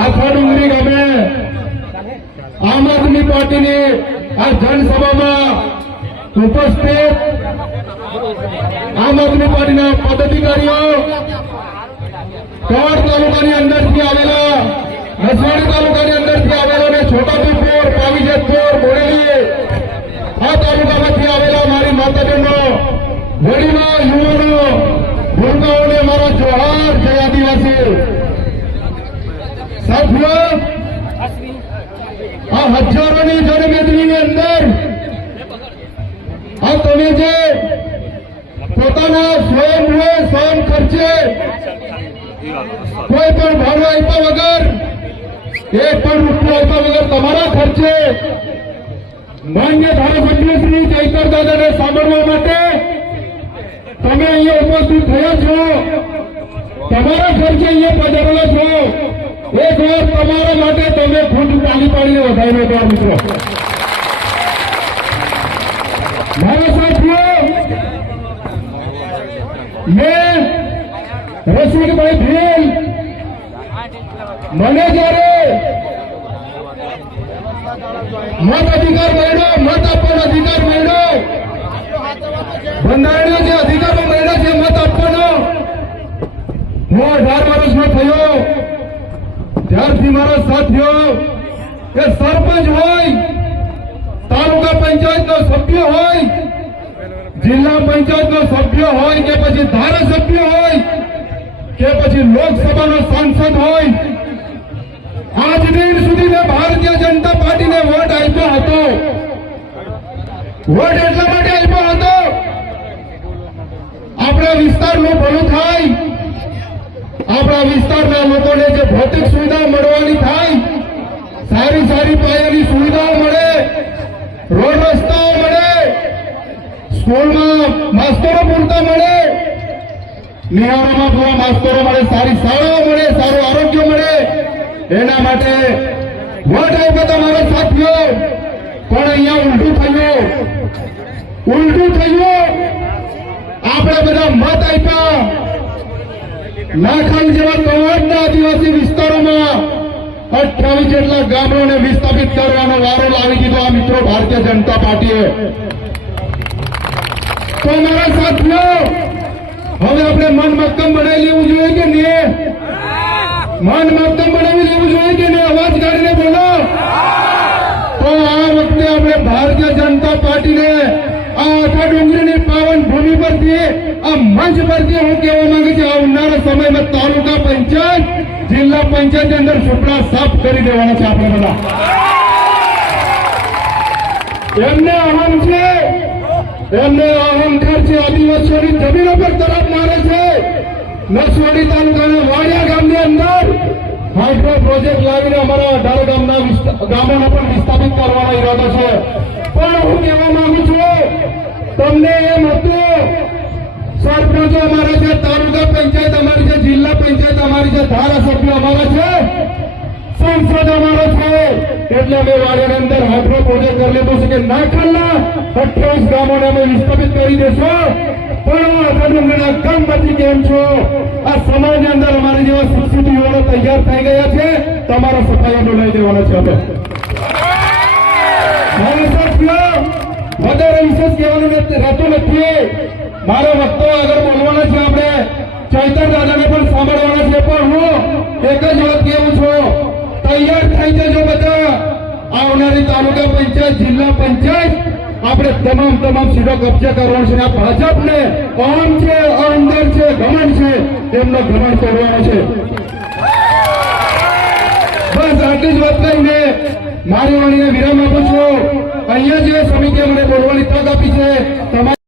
આખા ડુંગરી ગામે આમ આદમી પાર્ટીની આ જનસભામાં ઉપસ્થિત આમ આદમી પાર્ટીના પદાધિકારીઓ કવાડ તાલુકાની અંદરથી આવેલા, નસવાડી તાલુકાની અંદરથી આવેલા અને છોટાઉદેપુર, પાવીજેતપુર બોરેલી આ તાલુકામાંથી આવેલા મારી માતાબહેનો, વડીલો, યુવાનો ભૂલકાઓને મારા જોહાર, જય આદિવાસી. સાથીઓ આ હજારોની જનમેદનીની અંદર આ તમે જે પોતાના સ્વયંભૂએ સ્વયં ખર્ચે કોઈ પણ ભાડું આપ્યા વગર, એક પણ રૂપિયો આપ્યા વગર તમારા ખર્ચે માન્ય ધારાસભ્ય શ્રી ચૈતર દાદાને સાંભળવા માટે તમે અહીંયા ઉપસ્થિત થયા છો. તમારા ખર્ચે અહીંયા પધારેલા છો. એક વાર તમારા માટે તમે ખુદ તાલી પાડીને વધારી દો મિત્રો. મારા ભીલ મને જયારે મત અધિકાર મળ્યો, મત આપવાનો અધિકાર મળ્યો, બંધારણીય જે અધિકારો મળ્યો છે, મત આપવાનો, હું અઢાર વર્ષનો થયો. ત્યારથી મારા સાથીઓ, કે સરપંચ હોય, તાલુકા પંચાયતનો સભ્ય હોય, જિલ્લા પંચાયતનો સભ્ય હોય, કે પછી ધારાસભ્ય હોય, કે પછી લોકસભાનો સાંસદ હોય, આજ દિન સુધી મેં ભારતીય જનતા પાર્ટીને વોટ આપ્યો હતો. વોટ એટલા માટે આપ્યો હતો? આપણા વિસ્તારનું ભલું થાય. આપણા વિસ્તારના લોકોને જે ભૌતિક સુવિધા મળવાની થાય, સારી સારી પાયાની સુવિધાઓ મળે, રોડ રસ્તાઓ મળે, સ્કૂલમાં માસ્તરો પૂરતા મળે નિહાળામાં પૂરા માસ્તરો મળે, સારી શાળાઓ મળે, સારું આરોગ્ય મળે, એના માટે વોટ આપ્યા તમારા સાથીઓ? પણ અહીંયા ઉલટું થયું. ઉલટું થયું. આપણે બધા મત આપ્યા. લાખન જેવા તમામના આદિવાસી વિસ્તારોમાં અઠાવીસ જેટલા ગામોને વિસ્થાપિત કરવાનો વારો લાવી દીધો આ મિત્રો ભારતીય જનતા પાર્ટીએ. તો મારા સાથીઓ, હવે આપણે મન મક્કમ બનાવી લેવું જોઈએ કે નહીં? મન મક્કમ બનાવી લેવું જોઈએ કે નહીં? અવાજ કાઢીને બોલો. તો આ વખતે આપણે ભારતીય જનતા પાર્ટીને આ આખા ડુંગરીની પાવન ભૂમિ પરથી, આ મંચ પરથી હું કહેવા માંગુ છું આવનારા સમયમાં તાલુકા પંચાયત, જિલ્લા પંચાયત અંદર સુપડા સાફ કરી દેવાના છે આપણે બધા. એમને અહમ છે, એમને અહંકાર છે આદિવાસીઓની જમીનો પર તરફ મારે છે. નસવાડી તાલુકાના વાડિયા ગામની અંદર હાઇડ્રો પ્રોજેક્ટ લાવીને અમારા અઢાર ગામના ગામોને પણ વિસ્થાપિત કરવાનો ઈરાદો છે. પણ હું કહેવા માંગુ છું, તમને એમ હતું સરપંચો અમારા છે તાલુકા પંચાયત અમારી છે જિલ્લા પંચાયત અમારી છે ધારાસભ્યો અમારા છે સંસદ અમારો છે એટલે અમે વાડિયાની અંદર હાઇડ્રો પ્રોજેક્ટ કરી લીધો છે કે નાખલના અઠ્યાવીસ ગામોને અમે વિસ્થાપિત કરી દેશો. પણ હું આખા ડુંગરના ગામમાંથી કેમ છો? આ સમાજની અંદર અમારી જેવા યુવાનો તૈયાર થઈ ગયા છે. તમારો સફાઈનો લઈ દેવાનો છે અમે સાથીઓ, વધારે વિશેષ કહેવાનું રહેતું નથી. મારા વક્તો આગળ બોલવાના છે, આપણે ચૈતર દાદાને પણ સાંભળવાના છે, પણ હું એક જ વાત કેવું છું. તૈયાર થઈ જજો બધા. આવનારી તાલુકા પંચાયત, જિલ્લા પંચાયત, આપણે તમામ તમામ સીટો કબજે કરવાનો છે. આ ભાજપને અહમ છે, અહંકાર છે, ઘમંડ છે એમનો ઘમંડ કરવાનો છે. બસ આટલી જ વાત કહીને મારી વાણીને વિરામ આપું છું. અહીંયા જે સમિતિએ મને બોલવાની તક આપી છે, તમારી